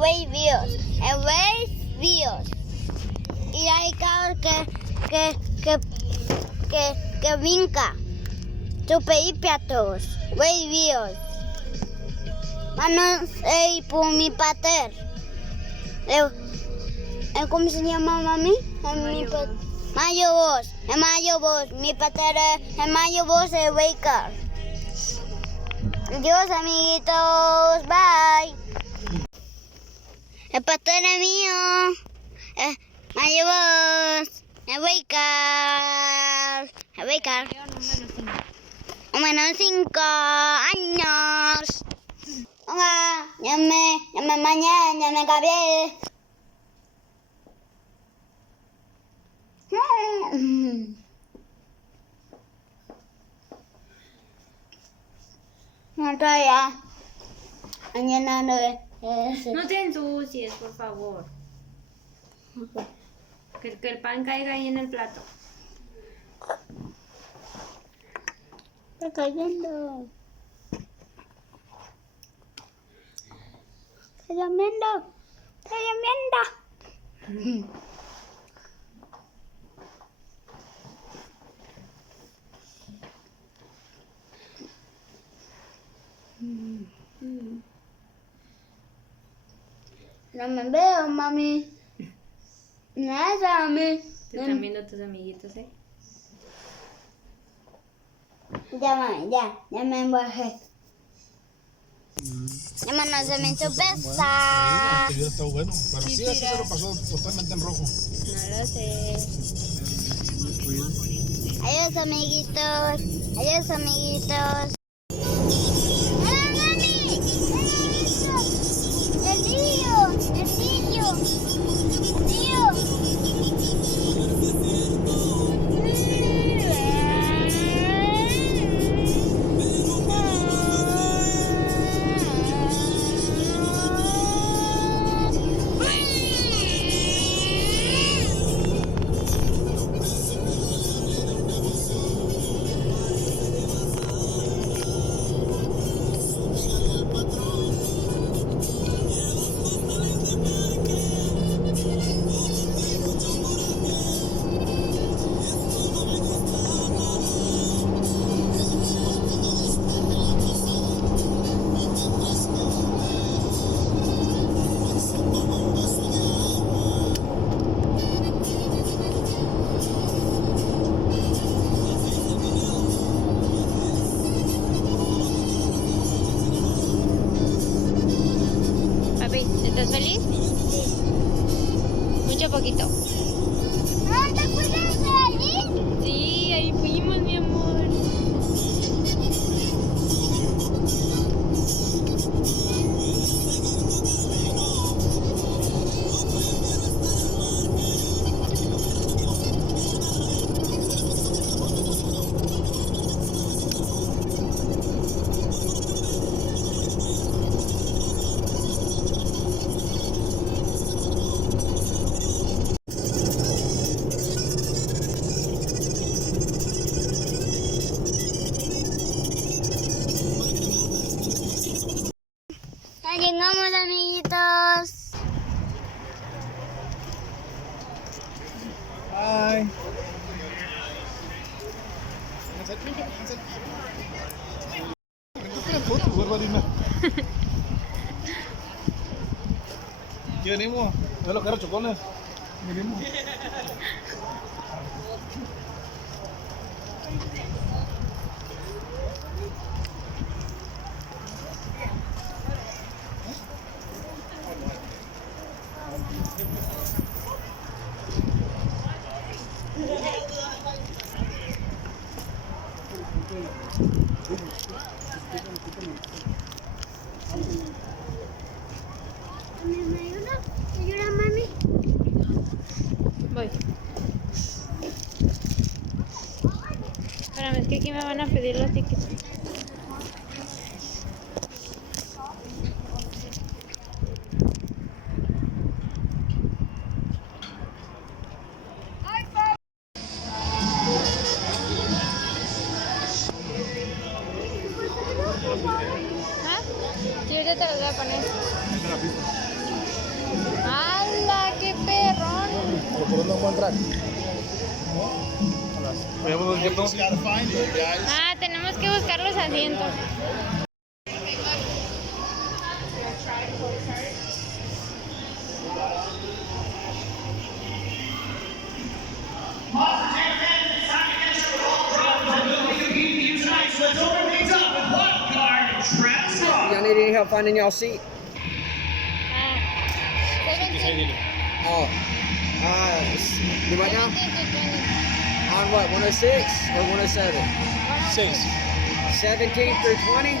vídeos. Y hay carros que brinca. Super hipiatos, vídeos. Manos por mi pater. ¿Cómo se llama, mami? Mayo Boss. Mi pater es Mayo Boss de Baker. Adiós, amiguitos. Bye. El pater es mío. Mayo Boss. De Baker. Menos 5 años. Hola, llame mañana, llame Gabriel. No todavía. Mañana no es. No te ensucies, por favor. Que el pan caiga ahí en el plato. Está cayendo. Está lloviendo. No me veo, mami. Nada, mami. Te están viendo tus amiguitos, ¿eh? Ya, mami, ya me bajé. No se me hizo pesar. Este video está bueno, pero sí, así se lo pasó totalmente en rojo. No lo sé. Adiós, amiguitos. ¡Hola, mami! ¡El niño! Papi, ¿estás feliz? Mucho poquito. ¿Te puedes salir? Sí, ahí fuimos, mi amor. Ya llegamos, amiguitos. Bye. ¿Qué venimos? ¿No es lo que era chocones? Venimos. ¿Me ayuda, mami? Voy. Espérame, es que aquí me van a pedir los tickets. ¿Ah? Sí, ahorita te los voy a poner. por dónde vamos a entrar. We just gotta find it, guys. Ah, tenemos que buscar los asientos. Y'all need any help finding y'all seat? Oh. Do what now? On what, 106 or 107? 17 through 20?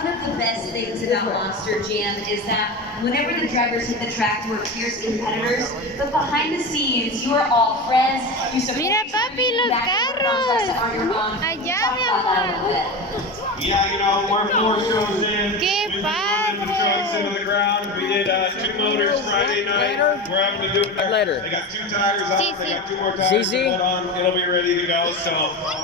One of the best things about Monster Jam is that whenever the drivers hit the track, we're fierce competitors, but behind the scenes, you are all friends. You support Mira, each other, papi, you los back each other on carros. trust on your own. Allá, Talk mi about that a amor. little bit. Yeah, you know, we're 4 shows in. Qué We've been running the trucks into the ground. We did 2 motors Friday night. We're having to do it Later. They got 2 tires out. Sí, They sí. got 2 more tires ZZ? to put on. It'll be ready to go. So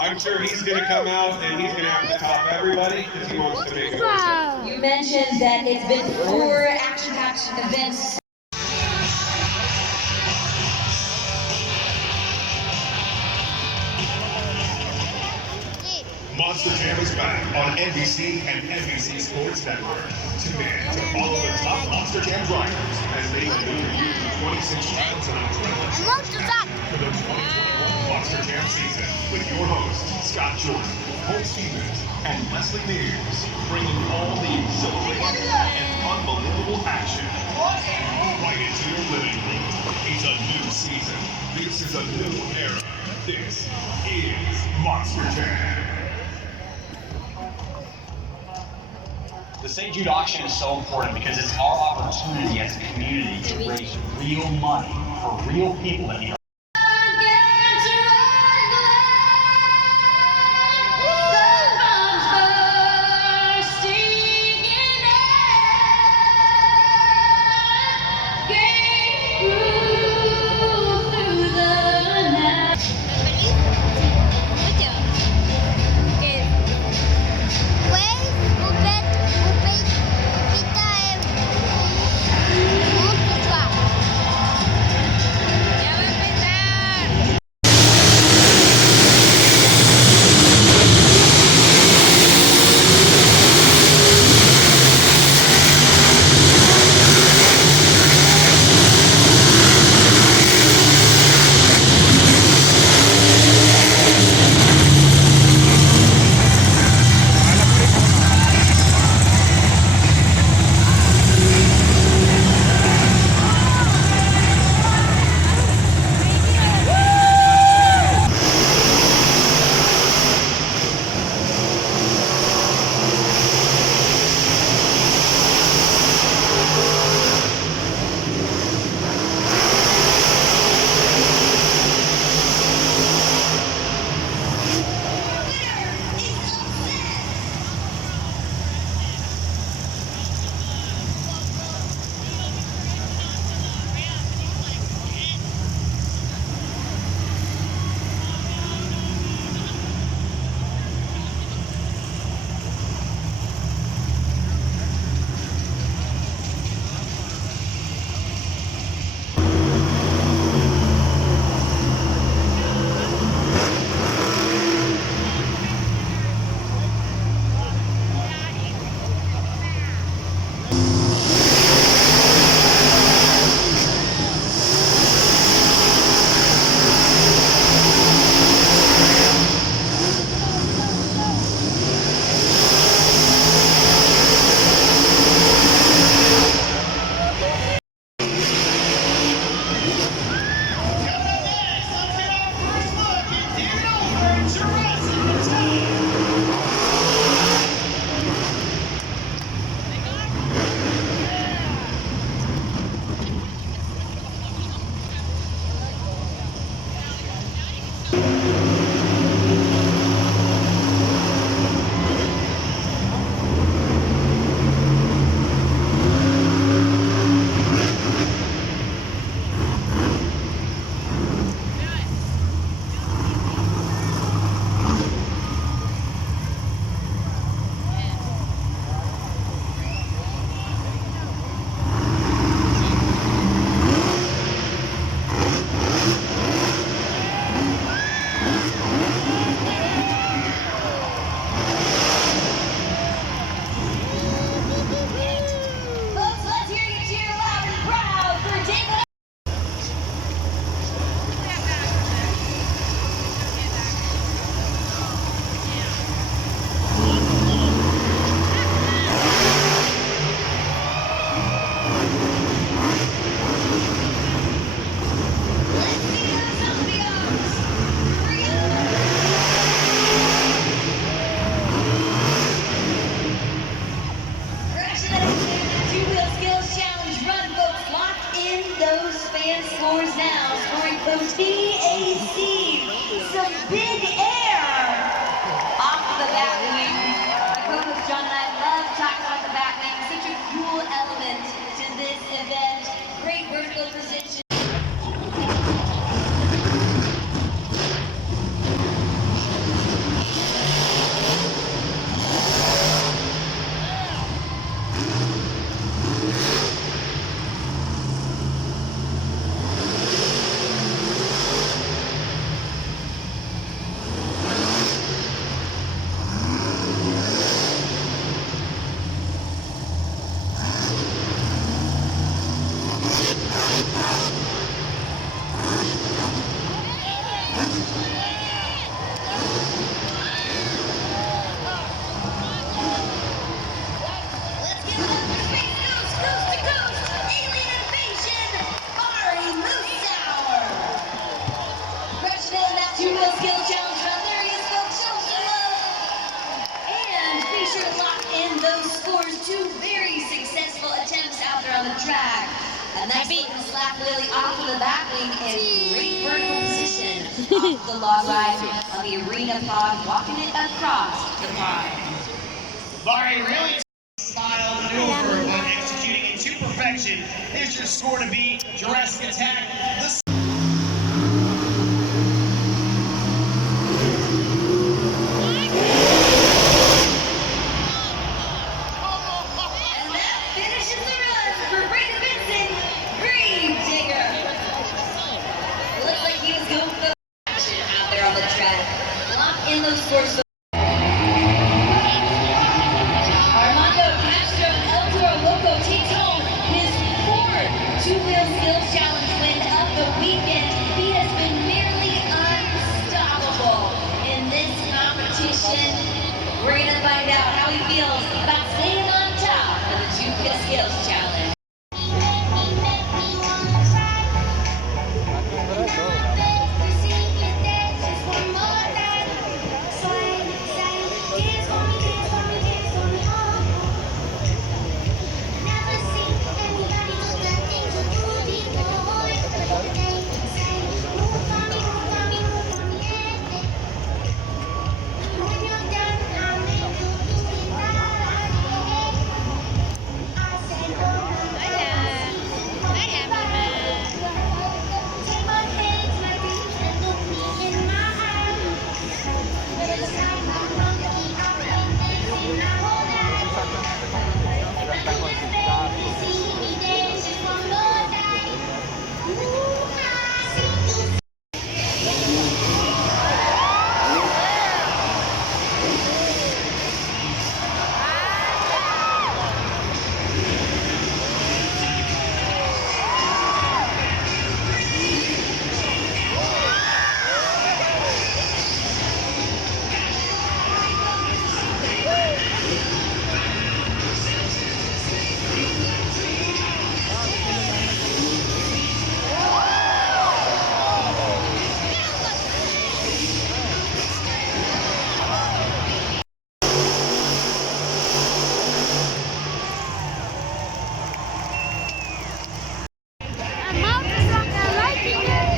I'm sure he's going to come out and he's going to have to top everybody because he wants to make it worth it. Wow. You mentioned that it's been 4 action-packed events. Monster Jam is back on NBC and NBC Sports Network. Tune in to follow the top Monster Jam drivers as they maneuver you through 26 rounds and tournaments for the 2021 Monster Jam season with your hosts, Scott Jordan, Cole Stevens, and Leslie Mears, bringing all the exhilarating and unbelievable action right into your living room. It's a new season. This is a new era. This is Monster Jam. The St. Jude auction is so important because it's our opportunity as a community to raise real money for real people that need our Ya va a empezar. And that's going to slap Lily off of the back wing in great vertical position off the log ride on the arena pod, walking it across the pod. Laurie, really style maneuver, but executing it to perfection. Here's your score to beat Jurassic Attack. In those sports. Armando Castro El Toro Loco takes home his fourth two-wheel skills challenge win of the weekend. He has been nearly unstoppable in this competition. We're going to find out how he feels about staying on top of the two-wheel skills challenge.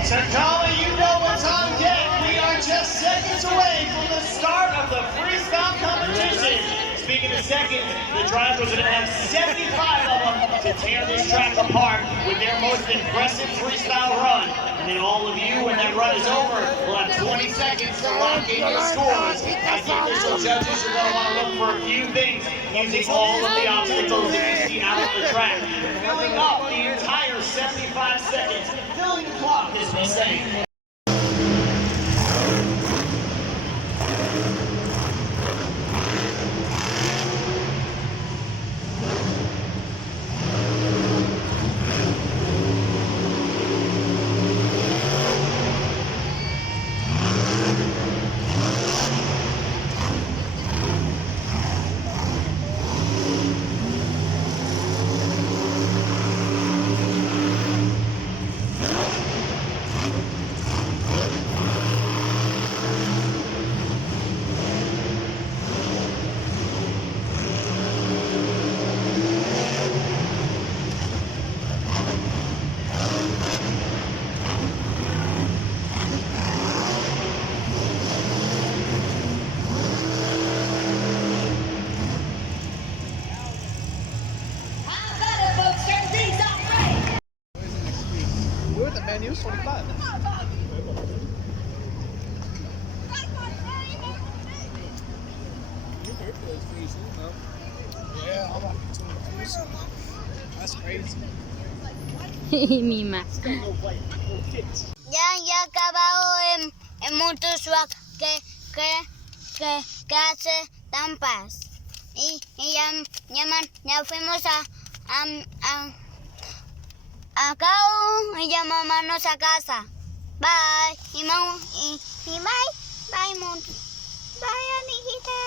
Sakala, you know what's on deck. We are just seconds away from the start of the freestyle competition. Speaking of seconds, the drivers are going to have 75 of them to tear this track apart with their most impressive freestyle run. And then all of you, when that run is over, will have 20 seconds to lock in your scores. As the official judges, you're going to want to look for a few things using all of the obstacles that you see out of the track. Filling up the entire 75 seconds. Filling the clock, as we say. menu is 25. Yeah, I'm like 22. That's crazy. Mima. Ya acabado en Multiswag que hace tampas. Y ya fuimos a Cabo y ya mamá a casa. Bye. Y bye. Bye, amiguita.